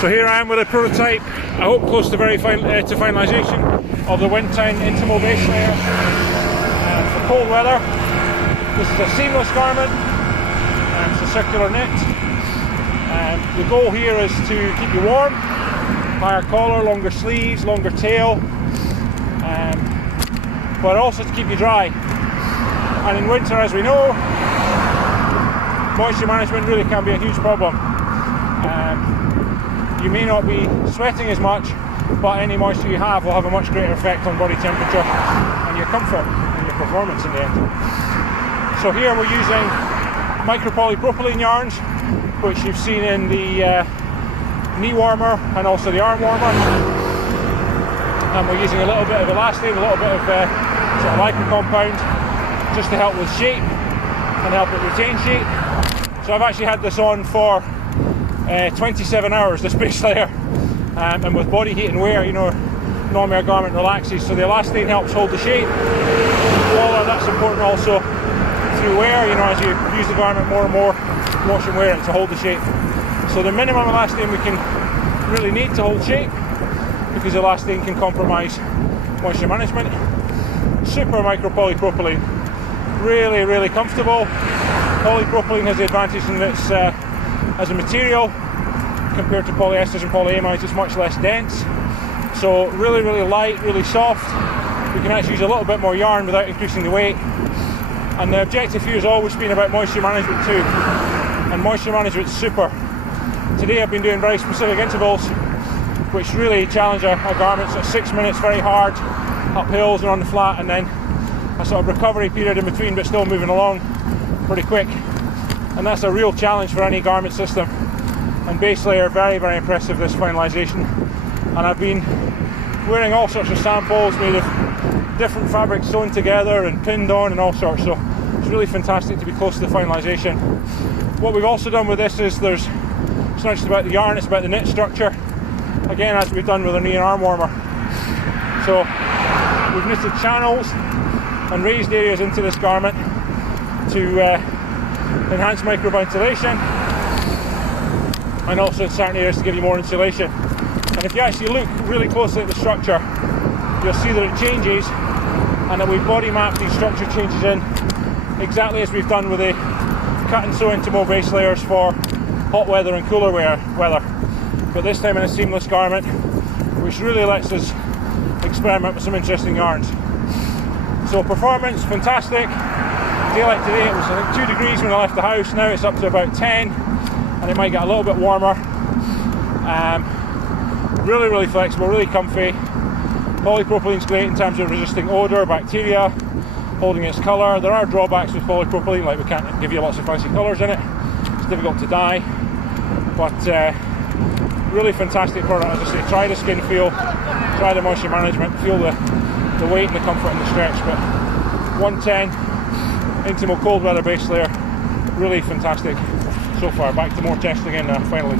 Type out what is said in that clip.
So here I am with a prototype, I hope close to to finalisation, of the Intimo base layer for cold weather. This is a seamless garment, it's a circular knit. The goal here is to keep you warm, higher collar, longer sleeves, longer tail, but also to keep you dry. And in winter, as we know, moisture management really can be a huge problem. You may not be sweating as much, but any moisture you have will have a much greater effect on body temperature and your comfort and your performance in the end. So here we're using micropolypropylene yarns, which you've seen in the knee warmer and also the arm warmer. And we're using a little bit of elastane, a little bit of sort of lycra compound, just to help with shape and help it retain shape. So I've actually had this on for 27 hours, this base layer, and with body heat and wear, you know, normally our garment relaxes, so the elastane helps hold the shape. Collar, that's important also through wear, you know, as you use the garment more and more, wash and wear it to hold the shape. So the minimum elastane we can really need to hold shape, because elastane can compromise moisture management. Super micro polypropylene, really comfortable. Polypropylene has the advantage in that it's as a material, compared to polyesters and polyamides, it's much less dense. So really light, really soft. We can actually use a little bit more yarn without increasing the weight. And the objective here has always been about moisture management too. And moisture management is super. Today I've been doing very specific intervals, which really challenge our garments at 6 minutes, very hard, up hills and on the flat, and then a sort of recovery period in between, but still moving along pretty quick. And that's a real challenge for any garment system. And base layer, very impressive, this finalisation. And I've been wearing all sorts of samples made of different fabrics sewn together and pinned on and all sorts, so it's really fantastic to be close to the finalisation. What we've also done with this is it's not just about the yarn, it's about the knit structure, again as we've done with our knee and arm warmer. So we've knitted channels and raised areas into this garment to enhance microventilation, and also in certain areas to give you more insulation. And if you actually look really closely at the structure, you'll see that it changes, and that we've body mapped these structure changes in exactly as we've done with the cut and sew Intimo base layers for hot weather and cooler weather, but this time in a seamless garment, which really lets us experiment with some interesting yarns. So performance, fantastic. Daylight today, it was I think 2 degrees when I left the house, now it's up to about 10, and it might get a little bit warmer. Really flexible, really comfy. Polypropylene's great in terms of resisting odour, bacteria, holding its colour. There are drawbacks with polypropylene, like we can't give you lots of fancy colours in it, it's difficult to dye, but really fantastic product. As I say, try the skin feel, try the moisture management, feel the weight and the comfort and the stretch. But 110 Intimo cold weather base layer, really fantastic so far. Back to more testing in finally.